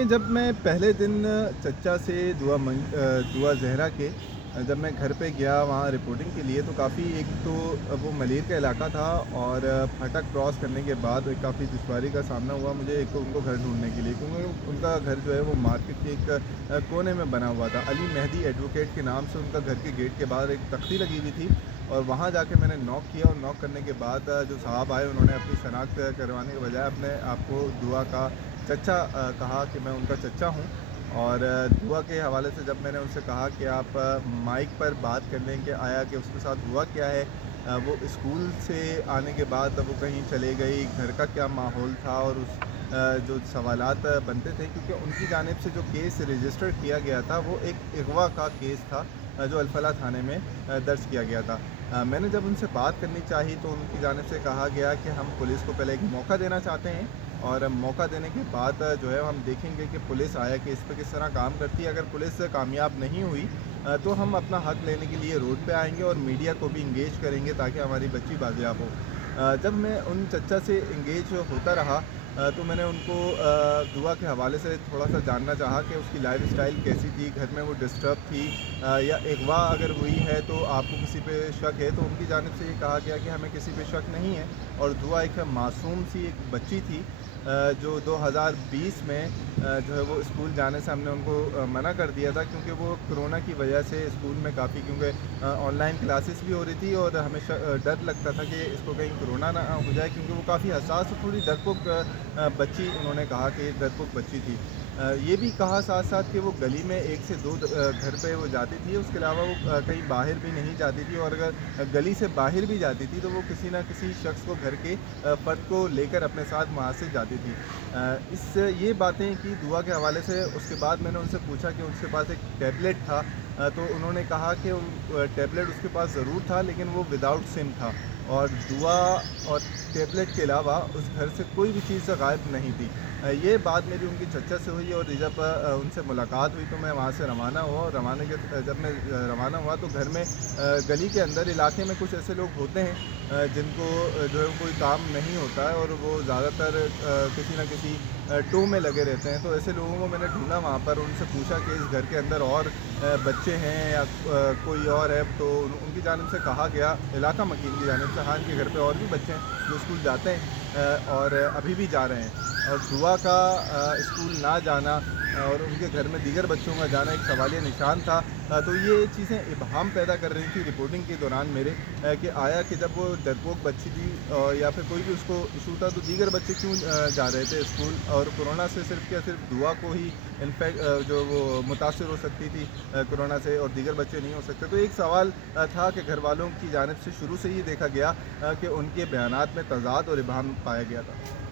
دیکھیں، جب میں پہلے دن چچا سے دعا زہرا کے جب میں گھر پہ گیا وہاں رپورٹنگ کے لیے، تو کافی ایک تو وہ ملیر کا علاقہ تھا، اور پھاٹک کراس کرنے کے بعد ایک کافی دشواری کا سامنا ہوا مجھے، ایک تو ان کو گھر ڈھونڈنے کے لیے، کیونکہ ان کا گھر جو ہے وہ مارکیٹ کے ایک کونے میں بنا ہوا تھا۔ علی مہدی ایڈوکیٹ کے نام سے ان کا گھر کے گیٹ کے باہر ایک تختی لگی ہوئی تھی، اور وہاں جا کے میں نے نوک کیا، اور نوک کرنے کے بعد جو صاحب آئے انہوں نے اپنی شناخت کروانے کے بجائے اپنے آپ کو دعا کا چچا کہا کہ میں ان کا چچا ہوں۔ اور دعا کے حوالے سے جب میں نے ان سے کہا کہ آپ مائک پر بات کر لیں کہ آیا کہ اس کے ساتھ ہوا کیا ہے، وہ اسکول سے آنے کے بعد وہ کہیں چلے گئی، گھر کا کیا ماحول تھا، اور اس جو سوالات بنتے تھے، کیونکہ ان کی جانب سے جو کیس رجسٹر کیا گیا تھا وہ ایک اغوا کا کیس تھا، جو الفلاح تھانے میں درج کیا گیا تھا۔ میں نے جب ان سے بات کرنی چاہی تو ان کی جانب سے کہا گیا کہ ہم پولیس کو پہلے ایک موقع دینا چاہتے ہیں، اور موقع دینے کے بعد جو ہے ہم دیکھیں گے کہ پولیس آیا کہ اس پہ کس طرح کام کرتی ہے۔ اگر پولیس کامیاب نہیں ہوئی تو ہم اپنا حق لینے کے لیے روڈ پہ آئیں گے، اور میڈیا کو بھی انگیج کریں گے تاکہ ہماری بچی بازیاب ہو۔ جب میں ان چچا سے انگیج ہوتا رہا تو میں نے ان کو دعا کے حوالے سے تھوڑا سا جاننا چاہا کہ اس کی لائف اسٹائل کیسی تھی، گھر میں وہ ڈسٹرب تھی یا اغوا اگر ہوئی ہے تو آپ کو کسی پہ شک ہے، تو ان کی جانب سے یہ کہا گیا کہ ہمیں کسی پہ شک نہیں ہے، اور دعا ایک معصوم سی ایک بچی تھی جو 2020 میں جو ہے وہ اسکول جانے سے ہم نے ان کو منع کر دیا تھا، کیونکہ وہ کرونا کی وجہ سے اسکول میں کافی، کیونکہ آن لائن کلاسز بھی ہو رہی تھی، اور ہمیں ڈر لگتا تھا کہ اس کو کہیں کرونا نہ ہو جائے، کیونکہ وہ کافی حساس اور تھوڑی ڈرپوک بچی، انہوں نے کہا کہ ڈرپوک بچی تھی۔ یہ بھی کہا ساتھ ساتھ کہ وہ گلی میں ایک سے دو گھر پہ وہ جاتی تھی، اس کے علاوہ وہ کہیں باہر بھی نہیں جاتی تھی، اور اگر گلی سے باہر بھی جاتی تھی تو وہ کسی نہ کسی شخص کو، گھر کے فرد کو لے کر اپنے ساتھ وہاں سے جاتی تھی۔ یہ باتیں کی دعا کے حوالے سے۔ اس کے بعد میں نے ان سے پوچھا کہ ان کے پاس ایک ٹیبلٹ تھا، تو انہوں نے کہا کہ ٹیبلٹ اس کے پاس ضرور تھا لیکن وہ وداؤٹ سم تھا، اور دعا اور ٹیبلٹ کے علاوہ اس گھر سے کوئی بھی چیز غائب نہیں تھی۔ یہ بات میری ان کی چچا سے ہوئی، اور جب ان سے ملاقات ہوئی تو میں وہاں سے روانہ ہوا، اور جب میں روانہ ہوا تو گھر میں گلی کے اندر علاقے میں کچھ ایسے لوگ ہوتے ہیں جن کو جو ہے کوئی کام نہیں ہوتا ہے، اور وہ زیادہ تر کسی نہ کسی ٹو میں لگے رہتے ہیں، تو ایسے لوگوں کو میں نے ڈھونڈا وہاں پر، ان سے پوچھا کہ اس گھر کے اندر اور بچے ہیں یا کوئی اور ہے، تو ان کی جانب سے کہا گیا، علاقہ مکین کی جانب سے، ہاں ان کے گھر پہ اور بھی بچے ہیں جو اسکول جاتے ہیں اور ابھی بھی جا رہے ہیں، اور دعا کا اسکول نہ جانا اور ان کے گھر میں دیگر بچوں کا جانا ایک سوالیہ نشان تھا۔ تو یہ چیزیں ابہام پیدا کر رہی تھی رپورٹنگ کے دوران میرے، کہ آیا کہ جب وہ ڈرپوک بچی تھی یا پھر کوئی بھی اس کو ایشو تھا، تو دیگر بچے کیوں جا رہے تھے اسکول، اور کورونا سے صرف کیا صرف دعا کو ہی انفیکٹ جو وہ متاثر ہو سکتی تھی کورونا سے، اور دیگر بچے نہیں ہو سکتے؟ تو ایک سوال تھا کہ گھر والوں کی جانب سے شروع سے یہ دیکھا گیا کہ ان کے بیانات میں تضاد اور ابہام پایا گیا تھا۔